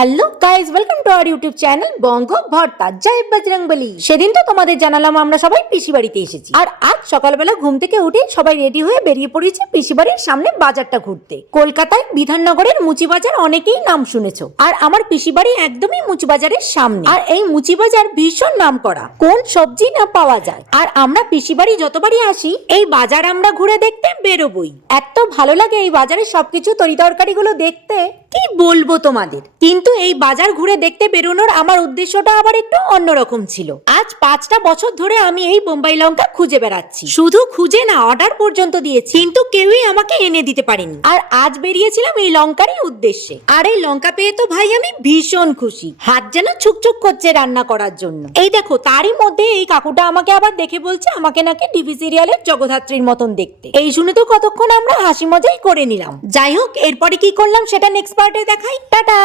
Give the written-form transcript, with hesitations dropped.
Hello guys, welcome to our YouTube channel Banga Bharta জয় বজরংবলী। সেদিন তো তোমাদের জানালাম আমরা সবাই পিসি বাড়িতে এসেছি, আর আজ সকালবেলা ঘুম থেকে উঠে সবাই রেডি হয়ে বেরিয়ে পড়েছি পিসি বাড়ির সামনে বাজারটা ঘুরতে। কলকাতায় বিধাননগরের মুচি বাজার অনেকেই নাম শুনেছো, আর আমার পিসি বাড়ি একদমই মুচি বাজারের সামনে। আর এই মুচি বাজার ভীষণ নাম করা, কোন সবজি না পাওয়া যায়। আর আমরা পিসি বাড়ি যতবারই আসি এই বাজার আমরা ঘুরে দেখতে বেরোবই। এত ভালো লাগে এই বাজারের সবকিছু তরি তরকারি গুলো দেখতে, কি বলবো তোমাদের। কিন্তু এই বাজার ঘুরে দেখতে বেরোনোর আমার উদ্দেশ্যটা আবার একটু অন্যরকম ছিল। আজ 5টা বছর ধরে আমি এই বোম্বাই লঙ্কা খুঁজে বেড়াচ্ছি, শুধু খুঁজে না অর্ডার পর্যন্ত দিয়েছি, কিন্তু কেউই আমাকে এনে দিতে পারেনি। আর আজ বেরিয়েছিলাম এই লঙ্কারই উদ্দেশ্যে। আর এই লঙ্কা পেয়ে তো ভাই আমি ভীষণ খুশি, হাত যেন ছুকছুক করছে রান্না করার জন্য। এই দেখো, তারই মধ্যে এই কাকুটা আমাকে আবার দেখে বলছে আমাকে নাকি টিভি সিরিয়ালের জগদ্ধাত্রীর মতন দেখতে। এই শুনে তো কতক্ষণ আমরা হাসি মজাই করে নিলাম। যাই হোক, এরপরে কি করলাম সেটা নেক্সট পার্টে দেখাই। টাটা।